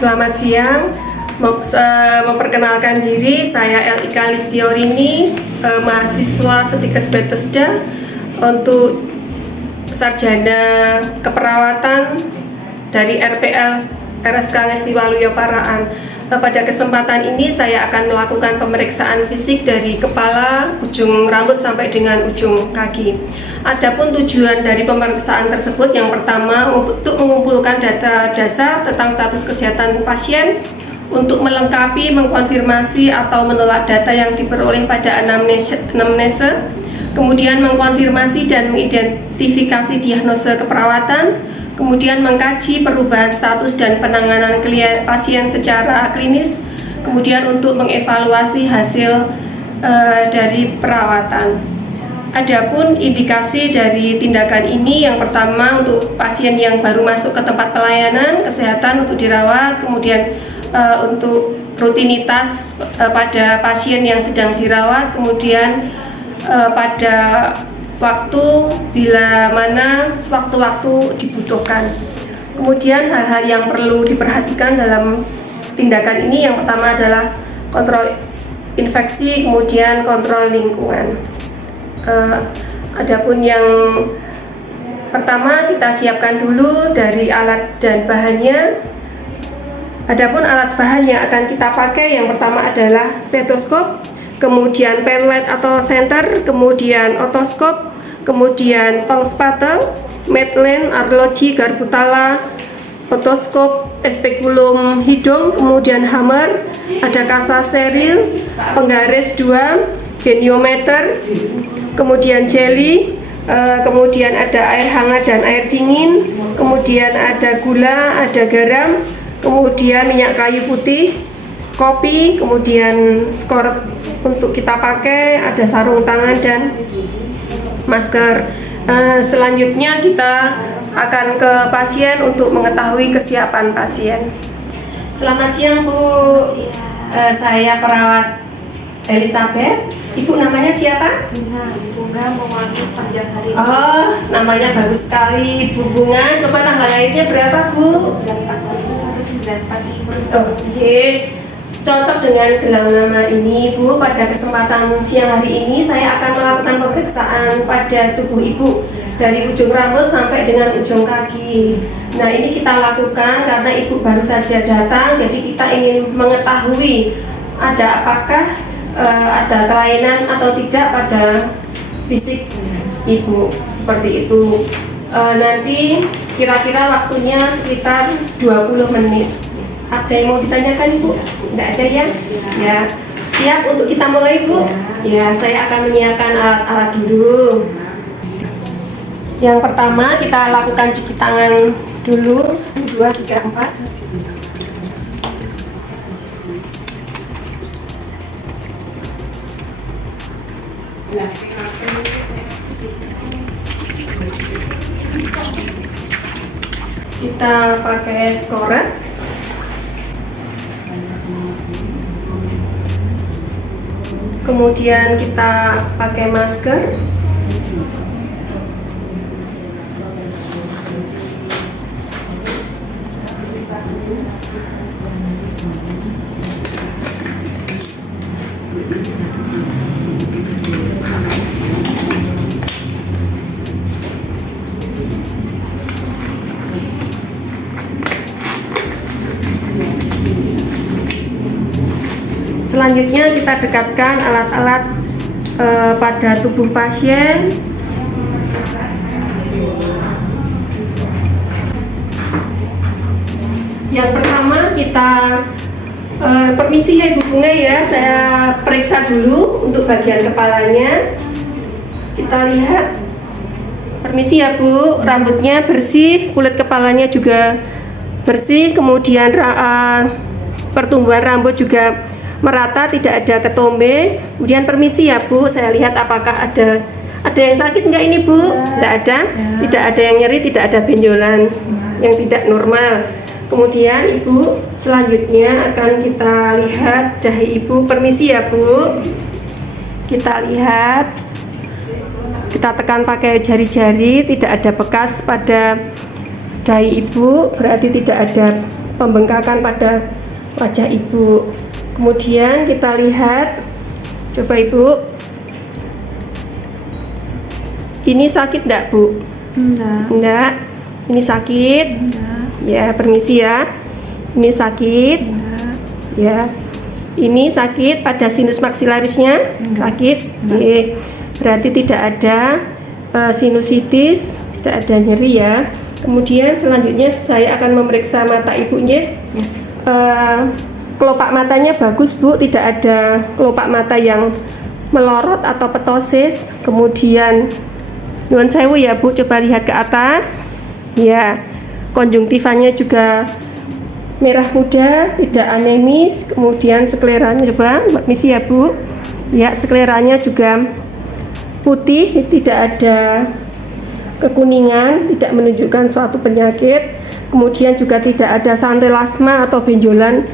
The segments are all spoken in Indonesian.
Selamat siang, memperkenalkan diri, saya Elika Listiorini, mahasiswa Setikes Bethesda untuk sarjana keperawatan dari RPL RSK Ngesti Waluyo Paraan. Pada kesempatan ini saya akan melakukan pemeriksaan fisik dari kepala, ujung rambut sampai dengan ujung kaki. Adapun tujuan dari pemeriksaan tersebut, yang pertama untuk mengumpulkan data dasar tentang status kesehatan pasien, untuk melengkapi, mengkonfirmasi atau menolak data yang diperoleh pada anamnese, kemudian mengkonfirmasi dan mengidentifikasi diagnosa keperawatan, kemudian mengkaji perubahan status dan penanganan pasien secara klinis, kemudian untuk mengevaluasi hasil dari perawatan. Adapun indikasi dari tindakan ini, yang pertama untuk pasien yang baru masuk ke tempat pelayanan kesehatan untuk dirawat, kemudian untuk rutinitas pada pasien yang sedang dirawat, kemudian pada waktu bila mana sewaktu-waktu dibutuhkan. Kemudian hal-hal yang perlu diperhatikan dalam tindakan ini, yang pertama adalah kontrol infeksi, kemudian kontrol lingkungan. Adapun yang pertama, kita siapkan dulu dari alat dan bahannya. Adapun alat bahan yang akan kita pakai, yang pertama adalah stetoskop, kemudian penlight atau senter, kemudian otoskop, kemudian tong spatel, medline, arloji, garbutala, otoskop, spekulum hidung, kemudian hammer, ada kasa steril, penggaris 2, geniometer, kemudian jeli, kemudian ada air hangat dan air dingin, kemudian ada gula, ada garam, kemudian minyak kayu putih, kopi, kemudian skor untuk kita pakai, ada sarung tangan dan masker. Selanjutnya kita akan ke pasien untuk mengetahui kesiapan pasien. Selamat siang Bu, saya perawat Elizabeth. Ibu namanya siapa? Bunga mewakili sepanjang hari. Oh, namanya bagus sekali, Bu Bunga. Coba tanggal lahirnya berapa Bu? 11 Agustus 1945. Oh, cocok dengan gelang nama ini Bu. Pada kesempatan siang hari ini saya akan melakukan pemeriksaan pada tubuh Ibu dari ujung rambut sampai dengan ujung kaki. Nah, ini kita lakukan karena Ibu baru saja datang, jadi kita ingin mengetahui apakah ada kelainan atau tidak pada fisik Ibu, seperti itu. Nanti kira-kira waktunya sekitar 20 menit. Ada yang mau ditanyakan Ibu? Tidak ada ya? Ya, siap untuk kita mulai Bu? Ya, saya akan menyiapkan alat-alat dulu. Yang pertama kita lakukan cuci tangan dulu. 2, 3, 4. Kita pakai skoret. Kemudian kita pakai masker. Selanjutnya kita dekatkan alat-alat pada tubuh pasien. Yang pertama kita permisi ya Ibu Bunga ya, saya periksa dulu untuk bagian kepalanya. Kita lihat. Permisi ya Bu, rambutnya bersih, kulit kepalanya juga bersih, kemudian pertumbuhan rambut juga merata, tidak ada ketombe. Kemudian permisi ya Bu, saya lihat apakah ada yang sakit enggak ini Bu? Tidak ada, tidak ada yang nyeri, tidak ada benjolan yang tidak normal. Kemudian Ibu, selanjutnya akan kita lihat dahi Ibu. Permisi ya Bu, kita lihat, kita tekan pakai jari-jari, tidak ada bekas pada dahi Ibu, berarti tidak ada pembengkakan pada wajah Ibu. Kemudian kita lihat, coba Ibu, ini sakit enggak Bu? Enggak. Ini sakit? Enggak. Ya, permisi ya. Ini sakit? Enggak. Ya. Ini sakit pada sinus maksilarisnya? Enggak. Sakit? Oke. Berarti tidak ada sinusitis, tidak ada nyeri ya. Kemudian selanjutnya saya akan memeriksa mata Ibunya. Ya. Kelopak matanya bagus Bu, tidak ada kelopak mata yang melorot atau ptosis. Kemudian nuwun sewu ya Bu, coba lihat ke atas. Ya, konjungtivanya juga merah muda, tidak anemis. Kemudian skleranya coba, permisi ya Bu. Ya, skleranya juga putih, tidak ada kekuningan, tidak menunjukkan suatu penyakit. Kemudian juga tidak ada sanrelasma atau benjolan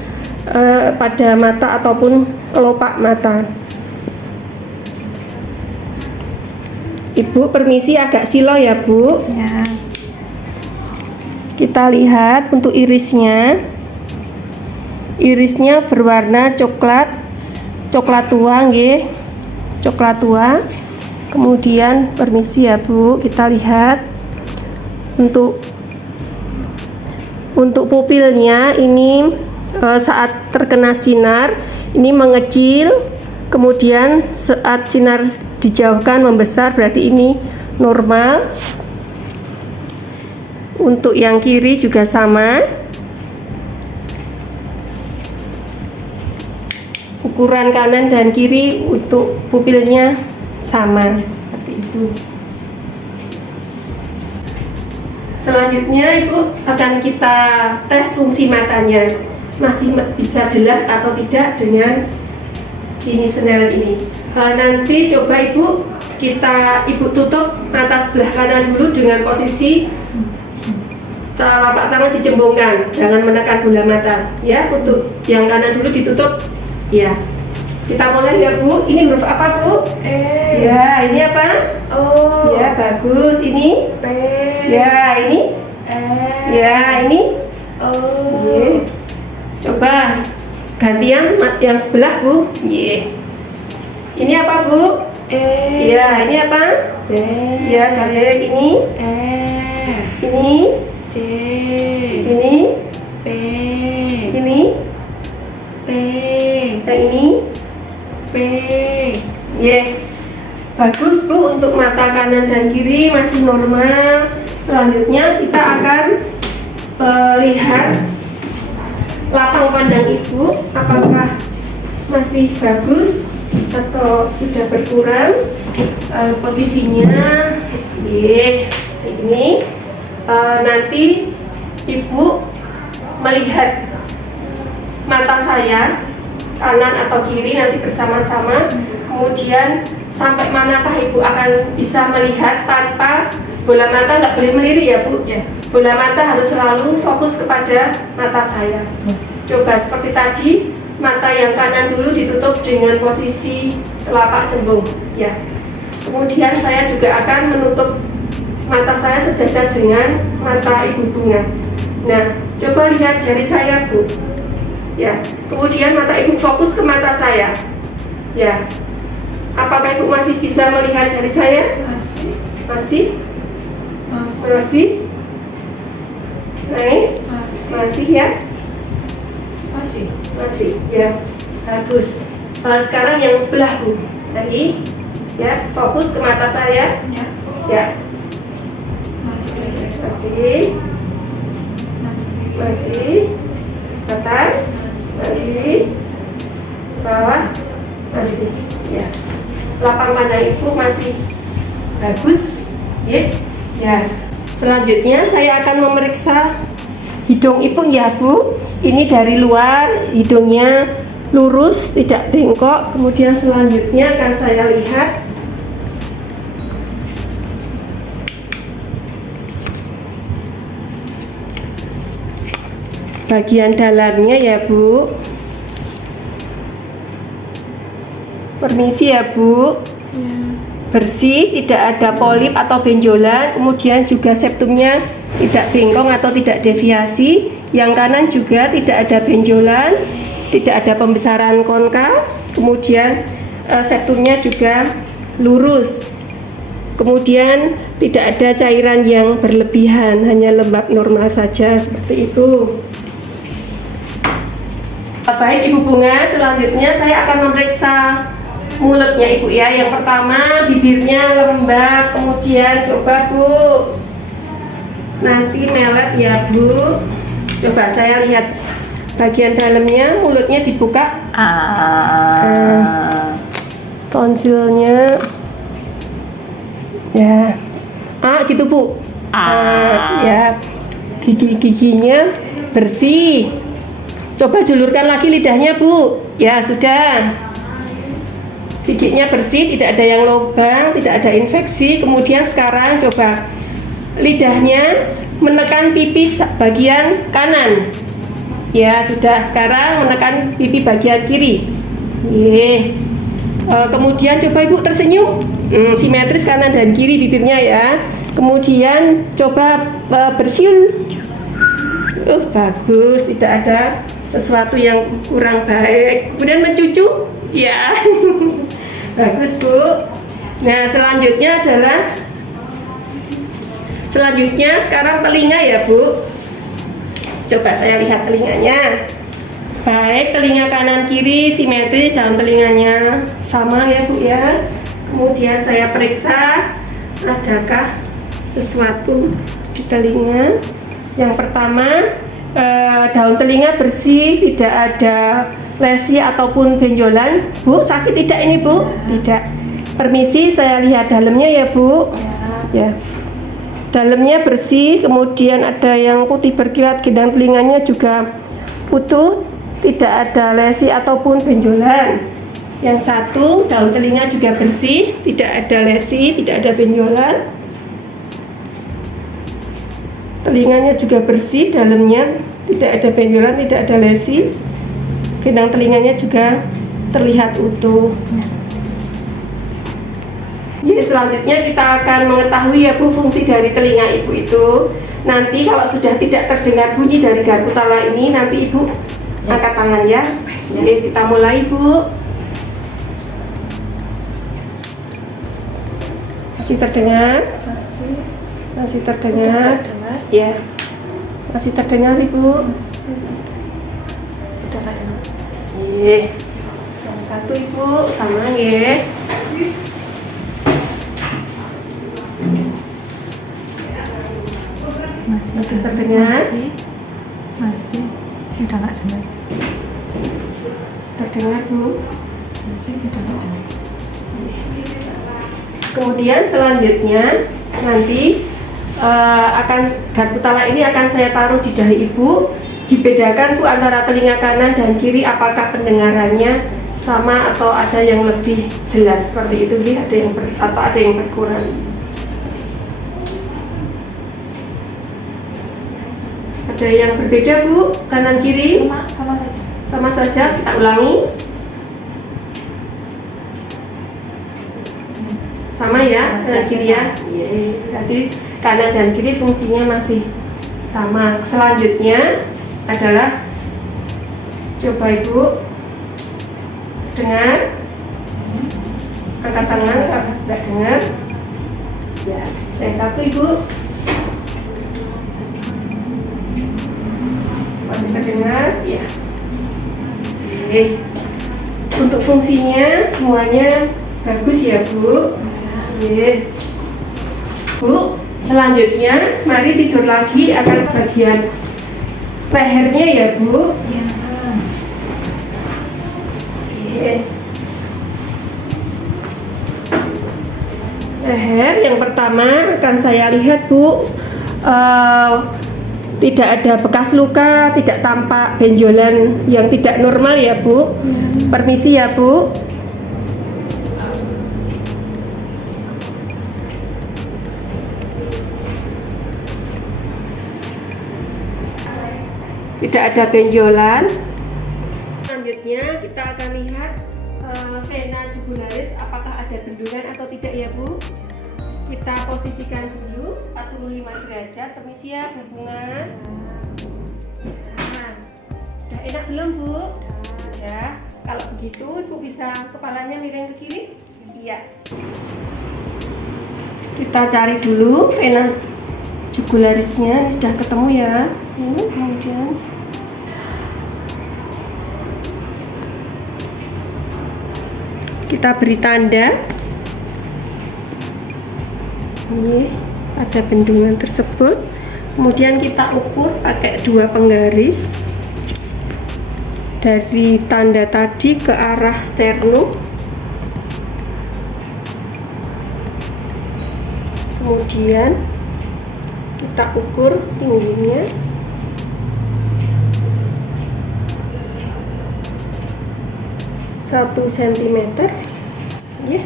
pada mata ataupun kelopak mata. Ibu permisi agak silau ya Bu. Ya. Kita lihat untuk irisnya. Irisnya berwarna coklat tua nggih. Coklat tua. Kemudian permisi ya Bu, kita lihat untuk pupilnya ini saat terkena sinar ini mengecil, kemudian saat sinar dijauhkan membesar, berarti ini normal. Untuk yang kiri juga sama. Ukuran kanan dan kiri untuk pupilnya sama seperti itu. Selanjutnya Ibu akan kita tes fungsi matanya, masih bisa jelas atau tidak dengan ini senel ini. Nanti coba Ibu tutup mata sebelah kanan dulu dengan posisi telapak tangan dicembungkan, jangan menekan bola mata ya. Untuk yang kanan dulu ditutup ya. Kita mulai ya Bu. Ini huruf apa Bu? Ya, ini apa? O. Ya, bagus. Ini P. ya, ini ya, ini O. Ye. Coba gantian yang sebelah Bu. Ye. Ini apa Bu? Ya, ini apa? C. Ya, balik ini. Ini. C. Ini. P. Ini. P. Yang ini. P. Ye. Bagus Bu, untuk mata kanan dan kiri masih normal. Selanjutnya kita akan lihat lapang pandang Ibu, apakah masih bagus atau sudah berkurang posisinya. Ye. Ini nanti Ibu melihat mata saya kanan atau kiri nanti bersama-sama, kemudian sampai manakah Ibu akan bisa melihat tanpa bola mata nggak boleh meliri ya Bu. Ya. Bola mata harus selalu fokus kepada mata saya. Coba seperti tadi, mata yang kanan dulu ditutup dengan posisi telapak cembung ya. Kemudian saya juga akan menutup mata saya sejajar dengan mata Ibu Bunga. Nah, coba lihat jari saya Bu. Ya, kemudian mata Ibu fokus ke mata saya. Ya, apakah Ibu masih bisa melihat jari saya? Masih. Masih? Masih? Naik? Masih ya? Masih. Masih, ya. Bagus. Sekarang yang sebelah Bu. Tadi, ya, fokus ke mata saya. Ya. Ya, Masih. masih, Masih. masih. Atas, masih. Bawah, masih. Ya. Lapang pandang Ibu masih bagus. Ya. Ya. Selanjutnya saya akan memeriksa hidung Ibu ya Bu. Ini dari luar, hidungnya lurus, tidak bengkok. Kemudian selanjutnya akan saya lihat bagian dalamnya ya Bu. Permisi ya Bu. Ya. Bersih, tidak ada polip atau benjolan. Kemudian juga septumnya tidak bengkong atau tidak deviasi. Yang kanan juga tidak ada benjolan, tidak ada pembesaran konka. Kemudian septumnya juga lurus. Kemudian tidak ada cairan yang berlebihan, hanya lembab normal saja seperti itu. Baik Ibu Bunga, selanjutnya saya akan memeriksa mulutnya Ibu ya. Yang pertama bibirnya lembab, kemudian coba Bu, nanti melet ya Bu. Coba saya lihat bagian dalamnya, mulutnya dibuka. Tonsilnya ya, gitu Bu. Ya, gigi-giginya bersih. Coba julurkan lagi lidahnya Bu. Ya sudah. Giginya bersih, tidak ada yang lubang, tidak ada infeksi. Kemudian sekarang coba lidahnya menekan pipi bagian kanan. Ya sudah. Sekarang menekan pipi bagian kiri. Kemudian coba Ibu tersenyum, simetris kanan dan kiri bibirnya ya. Kemudian coba bersiul. Bagus, tidak ada sesuatu yang kurang baik. Kemudian mencucu, ya. Bagus Bu. Nah selanjutnya sekarang telinga ya Bu. Coba saya lihat telinganya. Baik, telinga kanan kiri simetris, dalam telinganya sama ya Bu ya. Kemudian saya periksa adakah sesuatu di telinga. Yang pertama, daun telinga bersih, tidak ada lesi ataupun benjolan. Bu, sakit tidak ini Bu? Tidak. Permisi, saya lihat dalamnya ya Bu. Ya. Dalamnya bersih, kemudian ada yang putih berkilat, gendang telinganya juga utuh, tidak ada lesi ataupun benjolan. Yang satu, daun telinga juga bersih, tidak ada lesi, tidak ada benjolan. Telinganya juga bersih, dalamnya tidak ada benjolan, tidak ada lesi. Gendang telinganya juga terlihat utuh. Jadi selanjutnya kita akan mengetahui ya Bu fungsi dari telinga Ibu itu. Nanti kalau sudah tidak terdengar bunyi dari garpu tala ini, nanti Ibu angkat tangan ya. Jadi kita mulai Bu. Masih terdengar? Masih terdengar? Ya. Masih terdengar Ibu? Udah nggak dengar. Yang satu Ibu, sama ya. Masih terdengar? Masih. Udah nggak dengar. Terdengar Bu? Masih udah nggak dengar. Kemudian selanjutnya nanti akan garpu tala ini akan saya taruh di dahi Ibu. Dibedakan Bu antara telinga kanan dan kiri, apakah pendengarannya sama atau ada yang lebih jelas seperti itu, atau ada yang berkurang. Ada yang berbeda Bu, kanan kiri? Sama saja. Sama saja, kita ulangi. Sama ya, kanan kiri ya. Berarti kanan dan kiri fungsinya masih sama. Selanjutnya adalah coba Ibu dengar, angkat tangan kalau tidak dengar. Ya, yang satu Ibu masih terdengar, ya. Oke. Untuk fungsinya semuanya bagus ya Bu. Oke. Bu, selanjutnya mari tidur lagi akan bagian lehernya ya Bu. Ya. Oke. Leher yang pertama akan saya lihat Bu, tidak ada bekas luka, tidak tampak benjolan yang tidak normal ya Bu. Permisi ya Bu. Tidak ada benjolan. Selanjutnya kita akan lihat vena jugularis, apakah ada bendungan atau tidak ya Bu. Kita posisikan dulu 45 derajat. Permisi ya Bu Bunga. Nah, udah enak belum Bu? Ya. Kalau begitu Ibu bisa kepalanya miring ke kiri? Iya. Kita cari dulu vena jugularisnya. Ini sudah ketemu ya. Ini kemudian kita beri tanda. Ini ada bendungan tersebut. Kemudian kita ukur pakai 2 penggaris dari tanda tadi ke arah sternum. Kemudian kita ukur tingginya. Satu sentimeter, ya,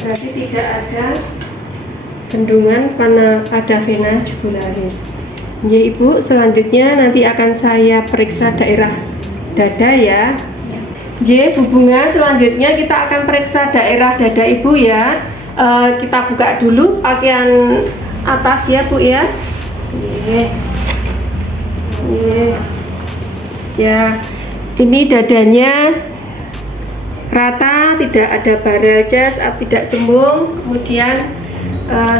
berarti tidak ada bendungan pada vena jugularis. Ya Ibu, selanjutnya nanti akan saya periksa daerah dada ya. J Bu Bunga, selanjutnya kita akan periksa daerah dada Ibu ya. Kita buka dulu pakaian atas ya Bu ya. Ya, ini dadanya rata, tidak ada barel chest, tidak cembung. Kemudian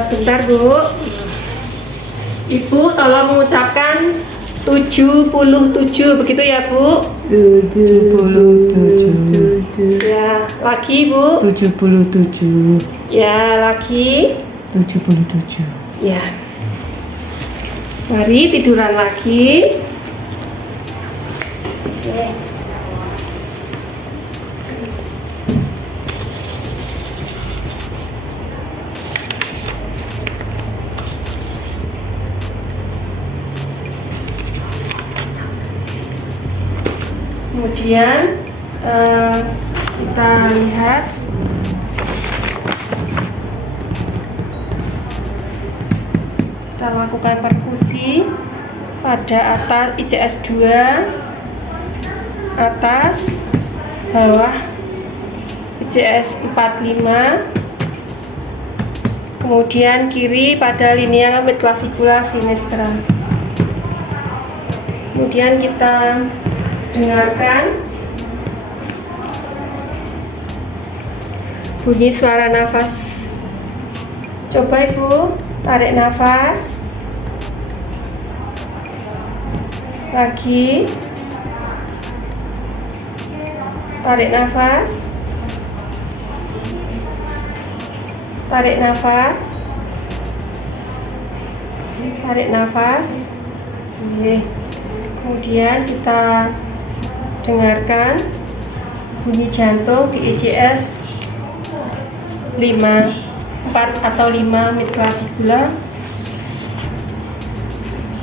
sebentar Bu, Ibu tolong mengucapkan 77, begitu ya Bu? 77. Ya, lagi Bu. 77. Ya, lagi. 77. Ya. Mari tiduran lagi. Oke. Kemudian kita lihat kita lakukan perkusi pada atas ICS 2, atas bawah ICS 45, kemudian kiri pada linea midclavicula sinistra. Kemudian kita dengarkan bunyi suara nafas. Coba Ibu tarik nafas lagi, tarik nafas, tarik nafas, tarik nafas. Kemudian kita dengarkan bunyi jantung di ICS 4 atau 5 midclavicula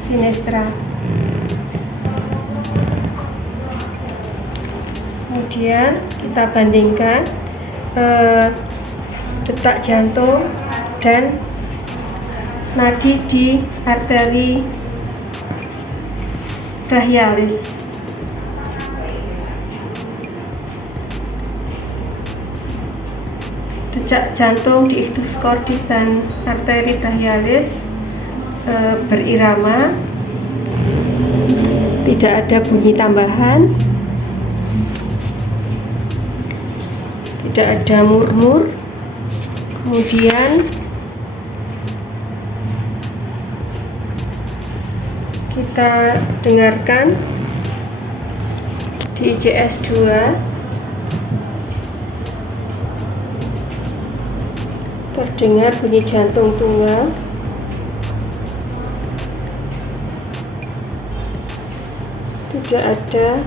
sinistra. Kemudian kita bandingkan detak jantung dan nadi di arteri brachialis. Detak jantung di ictus cordis dan arteri brachialis berirama, tidak ada bunyi tambahan, tidak ada murmur. Kemudian kita dengarkan di ICS 2 terdengar bunyi jantung tunggal, tidak ada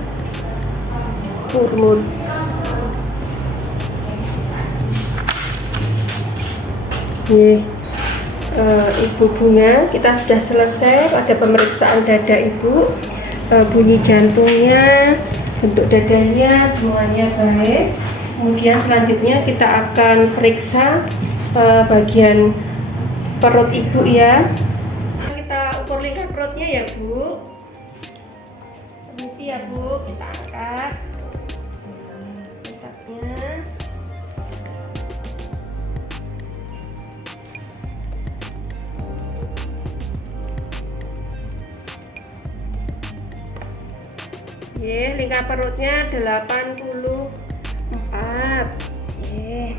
murmur. Ibu Bunga, kita sudah selesai pada pemeriksaan dada Ibu. Bunyi jantungnya, bentuk dadanya, semuanya baik. Kemudian selanjutnya kita akan periksa bagian perut Ibu ya. Kita ukur lingkar perutnya ya Bu. Permisi ya Bu, kita angkat lingkarnya. Lingkar perutnya 84. Oke.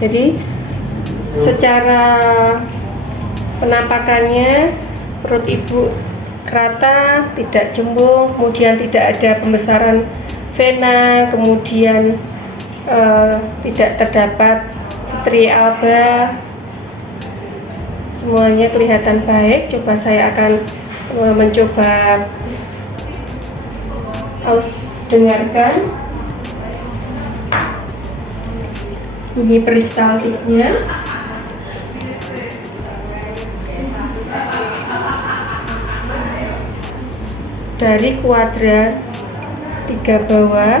Jadi secara penampakannya perut ibu rata, tidak cembung, kemudian tidak ada pembesaran vena, kemudian tidak terdapat stri alba, semuanya kelihatan baik. Coba saya akan mencoba dengarkan. Ini peristaltiknya. Dari kuadrat 3 bawah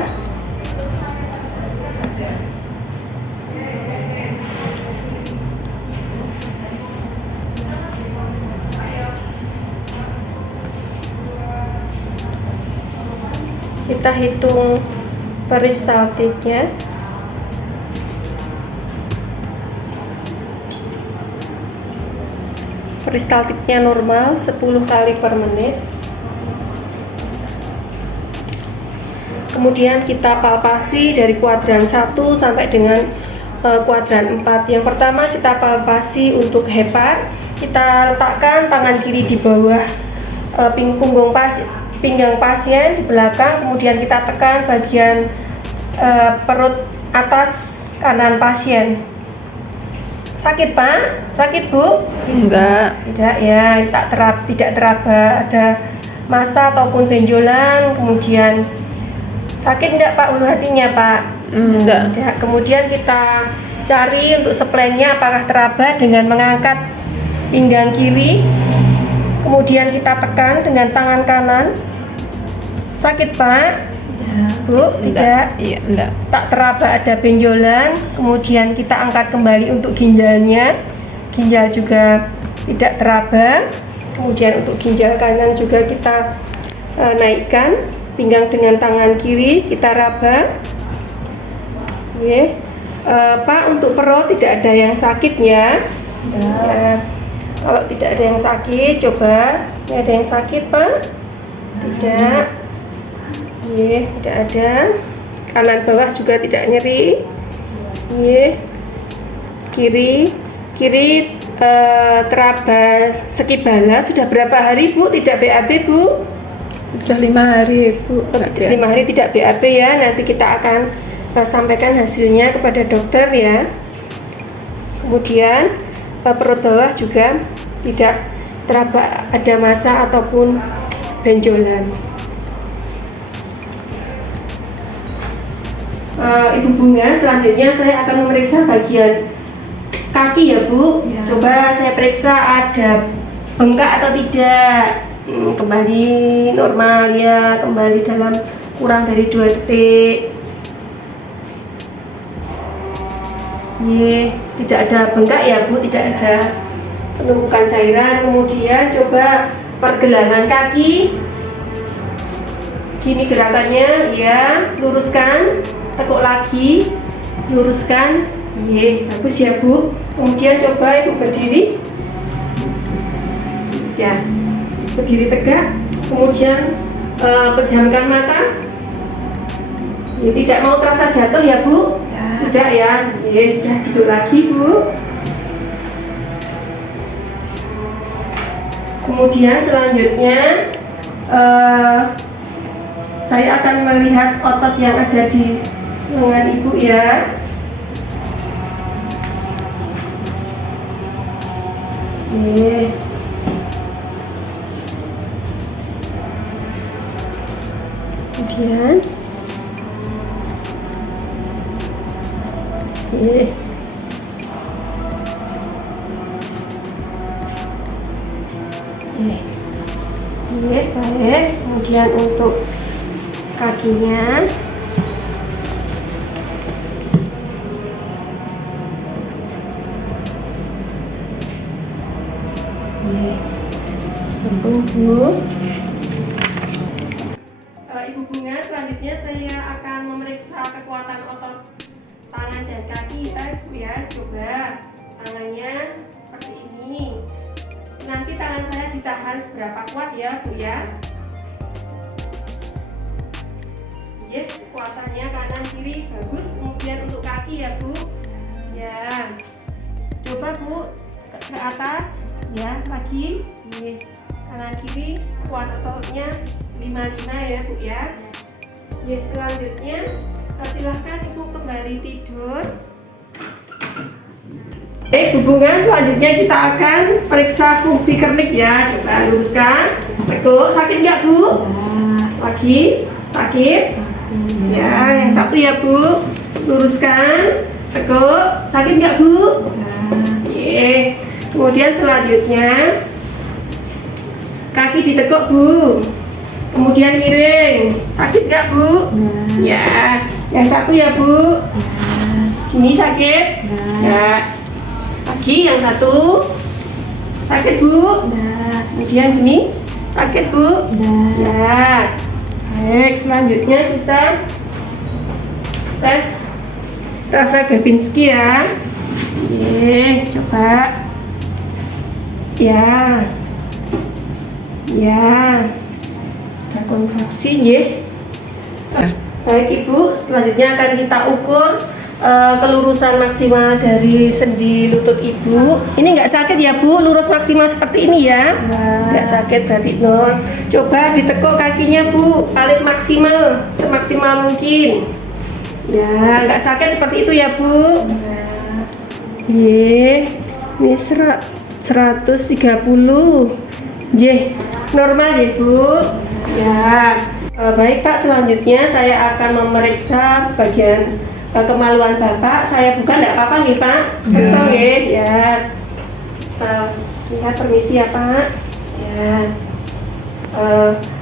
kita hitung peristaltiknya. Peristaltiknya normal 10 kali per menit. Kemudian kita palpasi dari kuadran 1 sampai dengan kuadran 4. Yang pertama kita palpasi untuk hepar. Kita letakkan tangan kiri di bawah pinggang pasien di belakang, kemudian kita tekan bagian perut atas kanan pasien. Sakit Pak? Sakit Bu? Enggak. Tidak ya, tidak teraba ada massa ataupun benjolan. Kemudian sakit enggak Pak ulu hatinya Pak? Enggak. Tidak. Kemudian kita cari untuk splennya apakah teraba dengan mengangkat pinggang kiri. Kemudian kita tekan dengan tangan kanan. Sakit Pak? Ya. Bu, tidak. Iya, enggak. Tak teraba ada benjolan. Kemudian kita angkat kembali untuk ginjalnya. Ginjal juga tidak teraba. Kemudian untuk ginjal kanan juga kita naikkan pinggang dengan tangan kiri, kita raba. Pak, untuk perut tidak ada yang sakit ya. Ya. Kalau tidak ada yang sakit, coba. Ini ada yang sakit Pak? Tidak. Tidak ada. Kanan bawah juga tidak nyeri. Kiri teraba sekibala. Sudah berapa hari Bu tidak BAB Bu? Sudah 5 hari Bu. 5 hari tidak BAB ya. Nanti kita akan sampaikan hasilnya kepada dokter ya. Kemudian perut bawah juga tidak teraba ada massa ataupun benjolan. Ibu Bunga, selanjutnya saya akan memeriksa bagian kaki ya Bu. Ya. Coba saya periksa ada bengkak atau tidak. Kembali normal ya, kembali dalam kurang dari 2 detik. Tidak ada bengkak ya Bu, tidak ada penumpukan cairan. Kemudian coba pergelangan kaki. Gini gerakannya ya, luruskan. Tekuk lagi, luruskan. Bagus ya Bu. Kemudian coba Ibu berdiri. Ya, berdiri tegak. Kemudian pejamkan mata. Tidak mau terasa jatuh ya Bu? Tidak ya. Sudah duduk lagi Bu. Kemudian selanjutnya saya akan melihat otot yang ada di lengan Ibu ya. Kemudian baik. Kemudian untuk kakinya Bu. Ibu Bunga, selanjutnya saya akan memeriksa kekuatan otot tangan dan kaki ya Bu ya. Coba tangannya seperti ini. Nanti tangan saya ditahan seberapa kuat ya Bu ya. Kekuatannya kanan kiri bagus. Kemudian untuk kaki ya Bu. Ya. Coba Bu ke atas ya, lagi. Nih, kanan kiri kuat ototnya 55 ya Bu ya. Selanjutnya silahkan Ibu kembali tidur. Hubungan selanjutnya kita akan periksa fungsi kernik ya. Coba luruskan. Tekuk, sakit nggak Bu? Lagi, sakit? Ya, yang satu ya Bu. Luruskan. Tekuk, sakit nggak Bu? Kemudian selanjutnya kaki ditekuk Bu. Kemudian miring. Sakit nggak Bu? Ya, yang satu ya Bu. Ini sakit? Ya. Lagi yang satu. Sakit Bu? Kemudian ini sakit Bu? Ya. Baik, selanjutnya kita tes Rafael Babinski ya. Coba. Ya. Ada kontraksi ya. Baik Ibu, selanjutnya akan kita ukur kelurusan maksimal dari sendi lutut Ibu. Ini nggak sakit ya Bu, lurus maksimal seperti ini ya. Nggak sakit berarti no. Coba ditekuk kakinya Bu, paling maksimal, semaksimal mungkin. Ya, nggak sakit seperti itu ya Bu. Ini 130. Normal ya Bu. Ya. Baik Pak, selanjutnya saya akan memeriksa bagian kemaluan Bapak. Saya buka enggak apa-apa nih Pak? Kosong ya. Lihat, permisi ya Pak. Ya.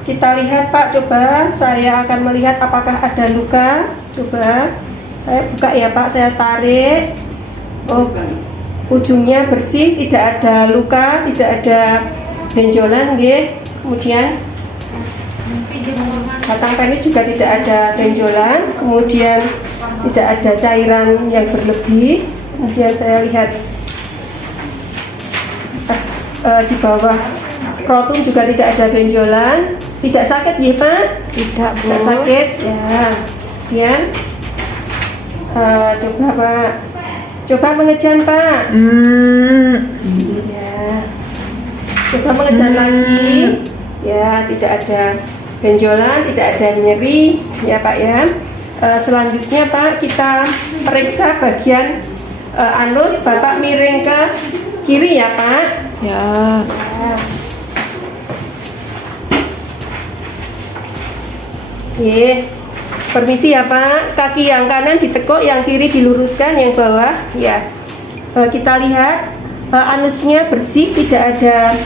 Kita lihat Pak, coba saya akan melihat apakah ada luka. Coba saya buka ya Pak, saya tarik. Oh, ujungnya bersih, tidak ada luka, tidak ada benjolan nggih. Kemudian batang penis juga tidak ada benjolan, kemudian tidak ada cairan yang berlebih. Kemudian saya lihat di bawah skrotum juga tidak ada benjolan. Tidak sakit ya Pak? Tidak sakit ya. Kemudian coba Pak, coba mengejan Pak. Ya. Coba mengejan lagi. Ya, tidak ada benjolan, tidak ada nyeri ya Pak ya. Selanjutnya Pak, kita periksa bagian anus. Bapak miring ke kiri ya Pak. Ya. Permisi ya Pak, kaki yang kanan ditekuk, yang kiri diluruskan, yang bawah ya. Kita lihat anusnya bersih, tidak ada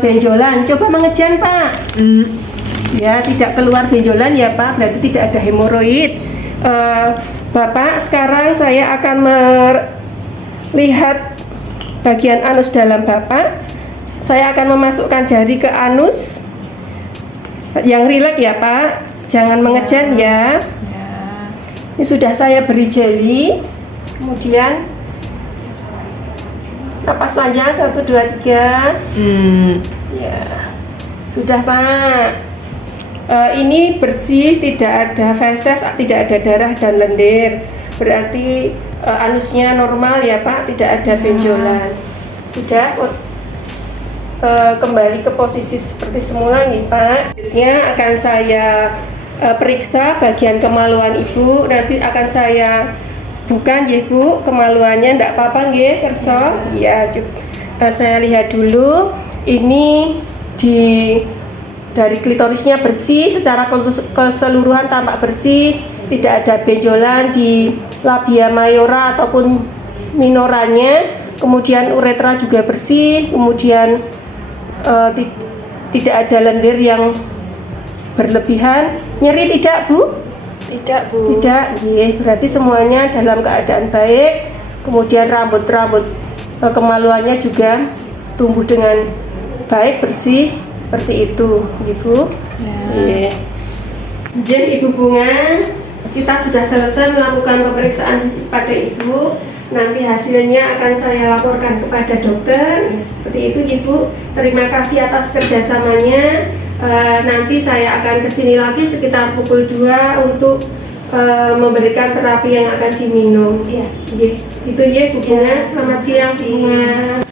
benjolan. Coba mengejan Pak. Ya, tidak keluar benjolan ya Pak, berarti tidak ada hemoroid. Bapak, sekarang saya akan melihat bagian anus dalam Bapak. Saya akan memasukkan jari ke anus. Yang rileks ya Pak, jangan mengejan ya. Ini sudah saya beri jeli. Kemudian napas panjang 1, 2, 3. Ya, sudah Pak. Ini bersih, tidak ada feses, tidak ada darah dan lendir. Berarti anusnya normal ya Pak, tidak ada benjolan. Sudah kembali ke posisi seperti semula nih Pak. Selanjutnya akan saya periksa bagian kemaluan Ibu. Nanti akan saya bukan ya Bu, kemaluannya enggak apa-apa nggih, kerso. Ya, saya lihat dulu. Ini dari klitorisnya bersih, secara keseluruhan tampak bersih, tidak ada benjolan di labia mayora ataupun minoranya. Kemudian uretra juga bersih, kemudian tidak ada lendir yang berlebihan. Nyeri tidak Bu? Tidak Bu. Tidak, berarti semuanya dalam keadaan baik. Kemudian rambut-rambut kemaluannya juga tumbuh dengan baik, bersih, seperti itu, Ibu. Jadi Ibu Bunga, kita sudah selesai melakukan pemeriksaan fisik pada Ibu. Nanti hasilnya akan saya laporkan kepada dokter. Iya. Seperti itu Ibu. Terima kasih atas kerjasamanya. Nanti saya akan kesini lagi sekitar pukul 2 untuk memberikan terapi yang akan diminum. Iya. Itu ya Bu Bunga. Iya. Selamat siang Bu Terima kasih. Bunga.